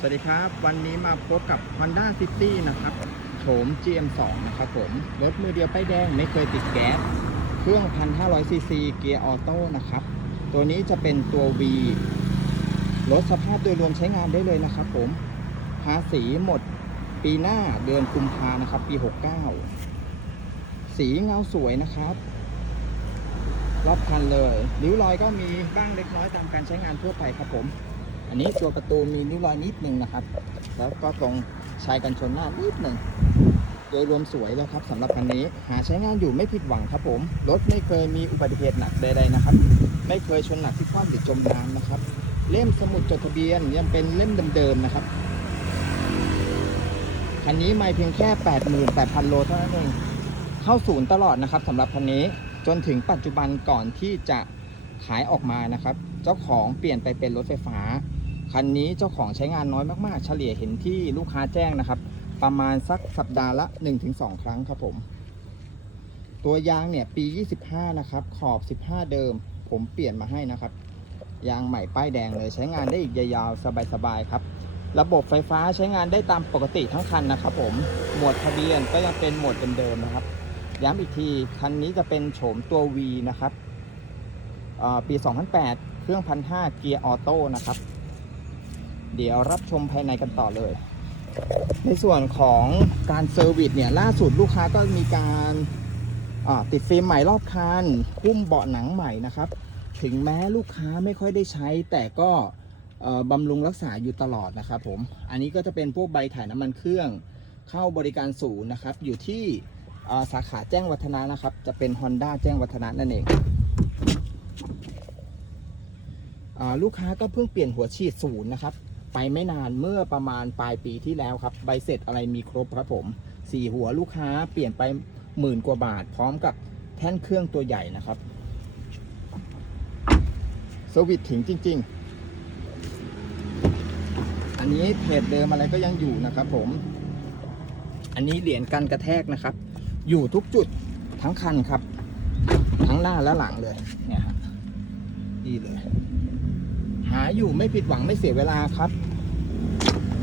สวัสดีครับ วันนี้มาพบกับ Honda City นะครับโฉม GM2 นะครับผม รถมือเดียวป้ายแดงไม่เคยติดแก๊ส เครื่อง 1,500 ซีซีเกียร์ออโต้นะครับ ตัวนี้จะเป็นตัว V รถสภาพโดยรวมใช้งานได้เลยนะครับผม ภาษีหมดปีหน้าเดือนกุมภานะครับ ปี 69 สีเงาสวยนะครับ รอบคันเลย ริ้วรอยก็มีบ้างเล็กน้อยตามการใช้งานทั่วไปครับผม อันนี้ตัวประตูมีริ้วรอยนิดหนึ่งนะครับ แล้วก็ตรงชายกันชนหน้านิดหนึ่งโดยรวมสวยเลยครับสำหรับคันนี้หาใช้งานอยู่ไม่ผิดหวังครับผม รถไม่เคยมีอุบัติเหตุหนักใดๆนะครับ ไม่เคยชนหนักที่คว่ำหรือจมน้ำนะครับ เล่มสมุดจดทะเบียนยังเป็นเล่มเดิมๆนะครับคันนี้ไม่เพียงแค่ 88,000 โลเท่านั้นเองเข้าศูนย์ตลอดนะครับสำหรับคันนี้จนถึงปัจจุบันก่อนที่จะขายออกมานะครับ เจ้าของเปลี่ยนไปเป็นรถไฟฟ้า คันนี้เจ้าของใช้งานน้อยมากๆ เฉลี่ยเห็นที่ลูกค้าแจ้งนะครับ ประมาณสักสัปดาห์ละ 1-2 ครั้งครับผม ตัวยางเนี่ยปี 25 นะครับ ขอบ 15 เดิม ผมเปลี่ยนมาให้นะครับ ยางใหม่ป้ายแดงเลยใช้งานได้อีกยาวๆสบายๆครับ ระบบไฟฟ้าใช้งานได้ตามปกติทั้งคันนะครับผม หมวดทะเบียนก็ยังเป็นหมวดเดิมๆนะครับ ย้ำอีกที คันนี้จะเป็นโฉมตัว V นะครับเอ่อปี 2008 เครื่อง 1,500 เกียร์ออโต้นะครับ เดี๋ยวรับชมภายในกันต่อเลย ในส่วนของการเซอร์วิสเนี่ยล่าสุดลูกค้าก็มีการติดฟิล์มใหม่รอบคันหุ้มเบาะหนังใหม่นะครับ ถึงแม้ลูกค้าไม่ค่อยได้ใช้ แต่ก็บำรุงรักษาอยู่ตลอดนะครับผม อันนี้ก็จะเป็นพวกใบถ่ายน้ำมันเครื่องเข้าบริการศูนย์นะครับ อยู่ที่สาขาแจ้งวัฒนะนะครับ จะเป็น Honda แจ้งวัฒนะนั่นเองอลูกค้าก็เพิ่งเปลี่ยนหัวฉีดศูนย์นะครับ ไปไม่นานเมื่อประมาณปลายปีที่แล้วครับ ใบเสร็จอะไรมีครบครับผมสี่หัวลูกค้าเปลี่ยนไปหมื่นกว่าบาท พร้อมกับแท่นเครื่องตัวใหญ่นะครับสวิตถึงจริง ๆ อันนี้เพจเดิมอะไรก็ยังอยู่นะครับผม อันนี้เหรียญกันกระแทกนะครับ อยู่ทุกจุดทั้งคันครับ ทั้งหน้าและหลังเลยเนี่ยฮะดีเลย หาอยู่ไม่ผิดหวังไม่เสียเวลาครับ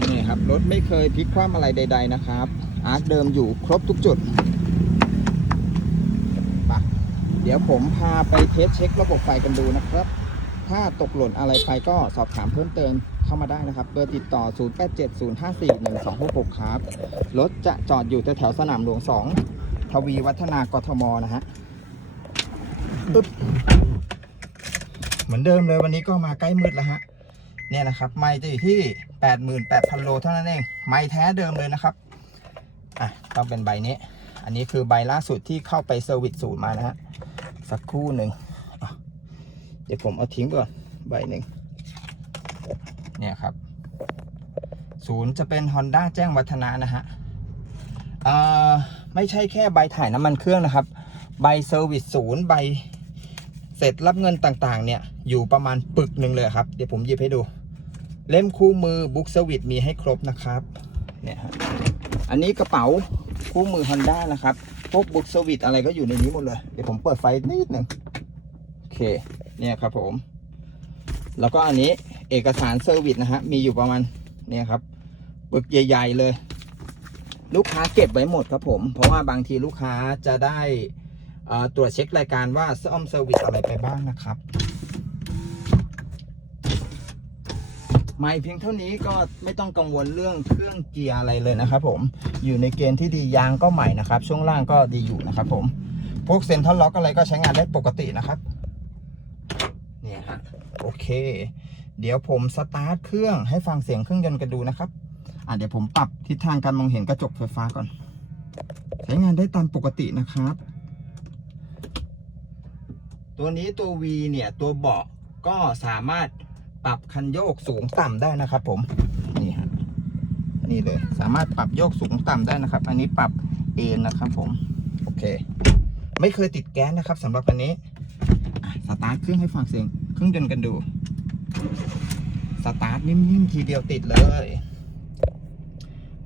นี่ครับรถไม่เคยพลิกคว่ำอะไรใด ๆ นะครับ อาร์คเดิมอยู่ครบทุกจุดไปเดี๋ยวผมพาไปเทสเช็คระบบไฟกันดูนะครับ ถ้าตกหล่นอะไรไปก็สอบถามเพิ่มเติมเข้ามาได้นะครับ เบอร์ติดต่อ 0870541266 ครับ รถจะจอดอยู่แถวสนามหลวง 2 ทวีวัฒนากทมนะฮะปึ๊บเหมือนเดิมเลยวันนี้ก็มาใกล้มืดแล้วฮะ เนี่ยนะครับ ไม้จะอยู่ที่ 88,000 โลเท่านั้นเอง ไม้แท้เดิมเลยนะครับ อะต้องเป็นใบนี้ อันนี้คือใบล่าสุดที่เข้าไปเซอร์วิสศูนย์มานะฮะ สักครู่หนึ่ง เดี๋ยวผมเอาทิ้งก่อน ใบหนึ่ง เนี่ยครับ ศูนย์จะเป็น Honda แจ้งวัฒนะนะฮะอ่าไม่ใช่แค่ใบถ่ายน้ำมันเครื่องนะครับ ใบเซอร์วิสศูนย์ ใบเสร็จรับเงินต่างๆ เนี่ย อยู่ประมาณปึกหนึ่งเลยครับ เดี๋ยวผมหยิบให้ดู เล่มคู่มือบุ๊กเซอร์วิสมีให้ครบนะครับเนี่ยฮะอันนี้กระเป๋าคู่มือ Honda นะครับ พวกบุ๊กเซอร์วิสอะไรก็อยู่ในนี้หมดเลย เดี๋ยวผมเปิดไฟนิดหนึ่งโอเคเนี่ยครับผม แล้วก็อันนี้เอกสารเซอร์วิสนะฮะมีอยู่ประมาณเนี่ยครับปึกใหญ่ ๆ เลย ลูกค้าเก็บไว้หมดครับผม เพราะว่าบางทีลูกค้าจะได้ตรวจเช็ครายการว่าซ่อมเซอร์วิสอะไรไปบ้างนะครับ ไม่เพียงเท่านี้ก็ไม่ต้องกังวลเรื่องเครื่องเกียร์อะไรเลยนะครับผมอยู่ในเกณฑ์ที่ดียางก็ใหม่นะครับ ช่วงล่างก็ดีอยู่นะครับผมพวกเซ็นทรัลล็อกอะไรก็ใช้งานได้ปกตินะครับเนี่ยฮะโอเค เดี๋ยวผมสตาร์ทเครื่องให้ฟังเสียงเครื่องยนต์กันดูนะครับอะเดี๋ยวผมปรับทิศทางการมองเห็นกระจกไฟฟ้าก่อน ใช้งานได้ตามปกตินะครับ ตัวนี้ตัว V เนี่ยตัวเบาะก็สามารถ ปรับคันโยกสูงต่ำได้นะครับ ผมนี่ฮะนี่เลย สามารถปรับโยกสูงต่ำได้นะครับ อันนี้ปรับเอนนะครับ ผมโอเค ไม่เคยติดแก๊สนะครับสำหรับอันนี้สตาร์ทเครื่องให้ฟังเสียงเครื่องยนต์กันดูสตาร์ทนิ่มๆทีเดียวติดเลย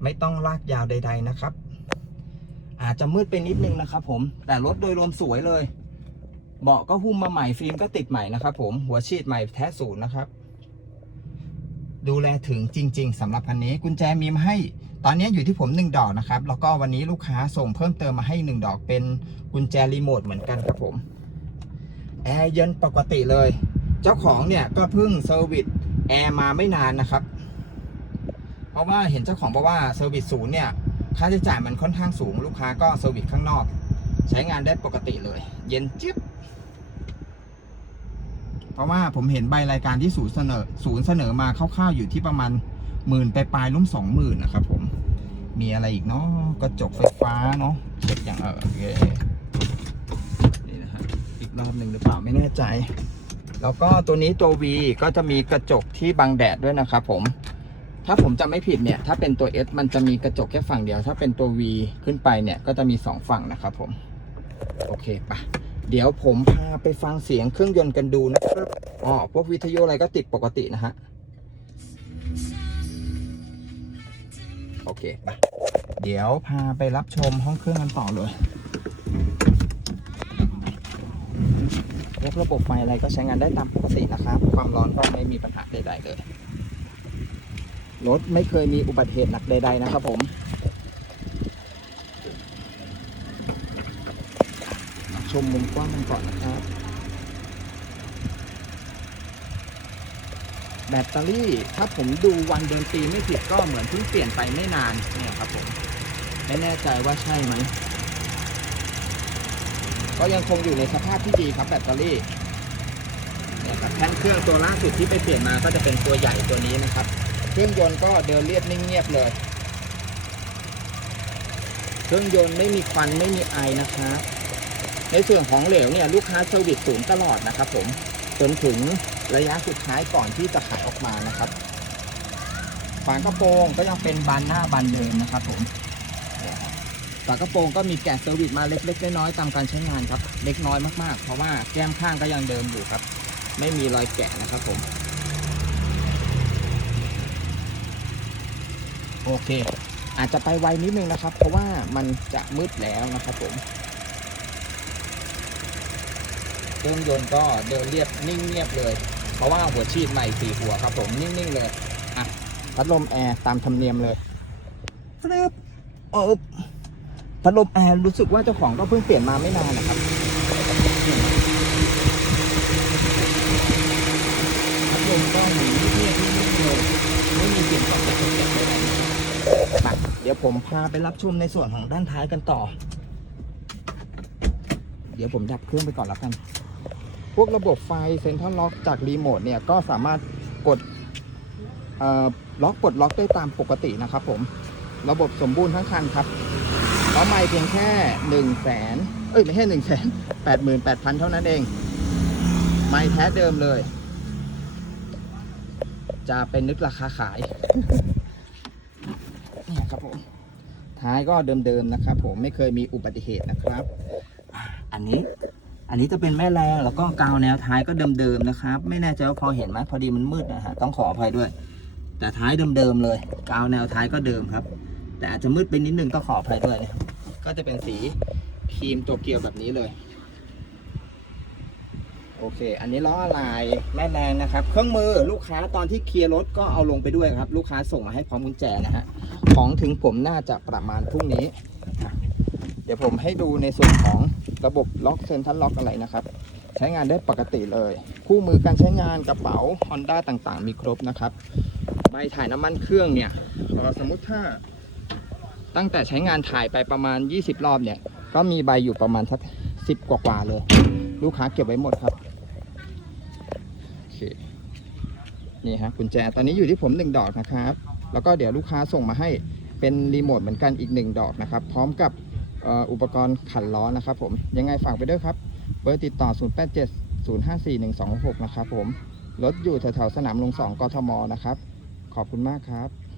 ไม่ต้องลากยาวใด ๆนะครับ อาจจะมืดไปนิดนึงนะครับ ผมแต่รถโดยรวมสวยเลยเบาะก็หุ้มมาใหม่ฟิล์มก็ติดใหม่นะครับผมหัวฉีดใหม่แท้ศูนย์นะครับ ดูแลถึงจริง ๆสำหรับคันนี้กุญแจมีมาให้ ตอนนี้อยู่ที่ผม1ดอกนะครับ แล้วก็วันนี้ลูกค้าส่งเพิ่มเติมมาให้ 1 ดอกเป็นกุญแจรีโมทเหมือนกันครับผมแอร์เย็นปกติเลย เจ้าของเนี่ยก็เพิ่งเซอร์วิสแอร์มาไม่นานนะครับ เพราะว่าเห็นเจ้าของบอกว่าเซอร์วิสศูนย์เนี่ยค่าใช้จ่ายมันค่อนข้างสูง ลูกค้าก็เซอร์วิสข้างนอก ใช้งานได้ปกติเลย เย็นจิ๊บ ราะว่าผมเห็นใบรายการที่ศูนย์เสนอศูนย์เสนอมาคร่าวๆอยู่ที่ประมาณหมื่นไปปลายๆรุ่มสองหมื่นนะครับผมมีอะไรอีกเนาะกระจกไฟฟ้าเนาะเช็คอย่างเออโอเคนี่นะฮะอีกรอบหนึ่งหรือเปล่าไม่แน่ใจ แล้วก็ตัวนี้ตัว V ก็จะมีกระจกที่บังแดดด้วยนะครับผมถ้าผมจำไม่ผิดเนี่ยถ้าเป็นตัว S มันจะมีกระจกแค่ฝั่งเดียว ถ้าเป็นตัว V ขึ้นไปเนี่ยก็จะมี 2 ฝั่งนะครับผม โอเคปะ เดี๋ยวผมพาไปฟังเสียงเครื่องยนต์กันดูนะครับอ๋อพวกวิทยุอะไรก็ติดปกตินะฮะ โอเคปเดี๋ยวพาไปรับชมห้องเครื่องกันต่อเลยพวกระบบไฟอะไรก็ใช้งานได้ตามปกตินะครับ ความร้อนก็ไม่มีปัญหาใดๆเลย รถไม่เคยมีอุบัติเหตุหนักใดๆนะครับผม ชมมุมกว้างกันก่อนนะครับ แบตเตอรี่ถ้าผมดูวันเดือนปีไม่ผิดก็เหมือนเพิ่งเปลี่ยนไปไม่นานเนี่ยครับผมไม่แน่ใจว่าใช่ไหมก็ยังคงอยู่ในสภาพที่ดีครับแบตเตอรี่เนี่ยครับแท่นเครื่องตัวล่าสุดที่ไปเปลี่ยนมาก็จะเป็นตัวใหญ่ตัวนี้นะครับ เครื่องยนต์ก็เดินเรียบนิ่งเงียบเลย เครื่องยนต์ไม่มีควันไม่มีไอนะครับ ในส่วนของเหลวเนี่ยลูกค้าเซอร์วิสศูนย์ตลอดนะครับผมจนถึงระยะสุดท้ายก่อนที่จะขายออกมานะครับฝากระโปรงก็ยังเป็นบานหน้าบานเดิมนะครับผมฝากระโปรงก็มีแกะเซอร์วิสมาเล็กๆน้อยๆตามการใช้งานครับ เล็กน้อยมากๆ เพราะว่าแก้มข้างก็ยังเดิมอยู่ครับ ไม่มีรอยแกะนะครับผมโอเค อาจจะไปไวนิดนึงนะครับ เพราะว่ามันจะมืดแล้วนะครับผม เครื่องยนต์ก็เดินเรียบนิ่งเงียบเลย เพราะว่าหัวฉีดใหม่สี่หัวครับผมนิ่งๆเลยอะพัดลมแอร์ตามธรรมเนียมเลยฟรึบเอบพัดลมแอร์รู้สึกว่าเจ้าของก็เพิ่งเปลี่ยนมาไม่นานนะครับพัดลมก็หมุนเงียบๆนิ่งๆเลยไม่มีเสียงตอบจากแกะใดๆมาเดี๋ยวผมพาไปรับชมในส่วนของด้านท้ายกันต่อ เดี๋ยวผมดับเครื่องไปก่อนแล้วกัน พวกระบบไฟเซ็นทรัลล็อกจากรีโมทเนี่ยก็สามารถกดล็อกกดล็อกได้ตามปกตินะครับผมระบบสมบูรณ์ทั้งคันครับเพราะไม่เพียงแค่หนึ่งแสนเอ้ยไม่ใช่หนึ่งแสนแปดหมื่นแปดพันเท่านั้นเอง ไม่แท้เดิมเลย จะเป็นนึกราคาขายเนี่ยครับผมท้ายก็เดิมๆนะครับผมไม่เคยมีอุบัติเหตุนะครับ อันนี้ อันนี้จะเป็นแม่แรงแล้วก็กาวแนวท้ายก็เดิมๆนะครับ ไม่แน่ใจว่าพอเห็นไหมพอดีมันมืดนะฮะต้องขออภัยด้วย แต่ท้ายเดิมๆเลย กาวแนวท้ายก็เดิมครับ แต่อาจจะมืดไปนิดนึงต้องขออภัยด้วยนะก็จะเป็นสีครีมตัวเกียวแบบนี้เลยโอเค อันนี้ล้อลายแม่แรงนะครับ เครื่องมือลูกค้าตอนที่เคลียร์รถก็เอาลงไปด้วยครับ ลูกค้าส่งมาให้พร้อมกุญแจนะฮะ ของถึงผมน่าจะประมาณพรุ่งนี้ เดี๋ยวผมให้ดูในส่วนของ ระบบล็อกเซนทัลล็อกอะไรนะครับ ใช้งานได้ปกติเลย คู่มือการใช้งานกระเป๋า Honda ต่างๆ มีครบนะครับใบถ่ายน้ำมันเครื่องเนี่ยสมมุติถ้า ตั้งแต่ใช้งานถ่ายไปประมาณ 20 รอบเนี่ย ก็มีใบอยู่ประมาณสักสิบกว่าๆเลย ลูกค้าเก็บไว้หมดครับโอเคนี่ฮะกุญแจตอนนี้อยู่ที่ผมหนึ่งดอกนะครับ แล้วก็เดี๋ยวลูกค้าส่งมาให้เป็นรีโมทเหมือนกันอีกหนึ่งดอกนะครับ พร้อมกับ อุปกรณ์ขันล้อนะครับผมยังไงฝากไปด้วยครับ เบอร์ติดต่อ 087 054 1266 นะครับผมรถอยู่แถวๆสนามหลวงกทมนะครับ ขอบคุณมากครับ